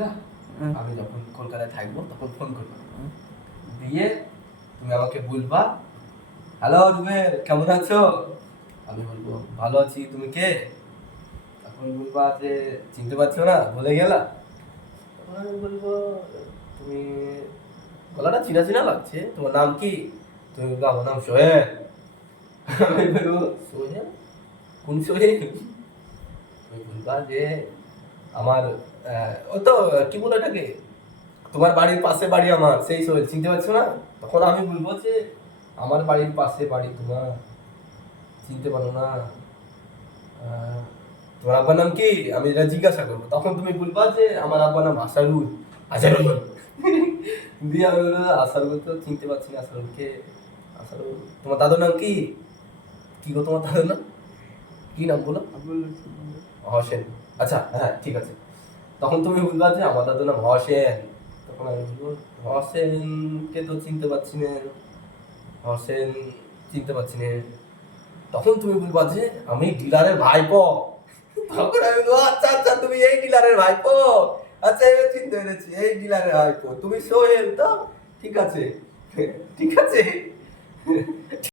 না, আমি যখন কলকাতায় থাকবো তখন ফোন করবো, দিয়ে তুমি আমাকে বলবা, হ্যালো রুবেল, কেমন আছো? আমি বলবো ভালো আছি, তুমি কে? তখন বলবা যে চিনতে পারছো না, ভুলে গেলা? তখন আমি বলবো তুমি গলাটা চিনা চিনা লাগছে, তোমার নাম কি? তুমি বলবো আমার নাম সোহেল। আমি বলবো সোহেল? কোন সোহেল? তুমি বলবা যে আমার ও তো কি বলে এটাকে, তোমার বাড়ির পাশে বাড়ি আমার, সেই সোহেল, চিনতে পারছো না? তখন আমি বলবো যে আমার বাড়ির পাশে বাড়ি তোমার, চিনতে পারো না? আহ, তোমার আব্বার নাম কি? আমি এটা জিজ্ঞাসা করবো, তখন তুমি বলবা যে আমার আব্বার নাম আসারুল। আসারুল দিয়ে আমি বলবো আসারুল তো চিনতে পারছি না, আসারুলকে। আসারুল, তোমার দাদুর নাম কি? কি গো তোমার দাদুর নাম কি, নাম বলো? হোসেন। আচ্ছা হ্যাঁ ঠিক আছে। তখন তুমি বলবা যে আমার দাদুর নাম হোসেন। তখন আমি বলবো হোসেনকে তো চিনতে পারছি না, হোসেন চিনতে পারছি না। তখন তুমি বলবা যে আমি ডিলারের ভাইপো। তখন আমি বলবো আচ্ছা আচ্ছা, তুমি এই ডিলারের ভাইপো, আচ্ছা এবার চিনতে পেরেছি, এই ডিলারের ভাইপো তুমি সোহেল তো, ঠিক আছে ঠিক আছে।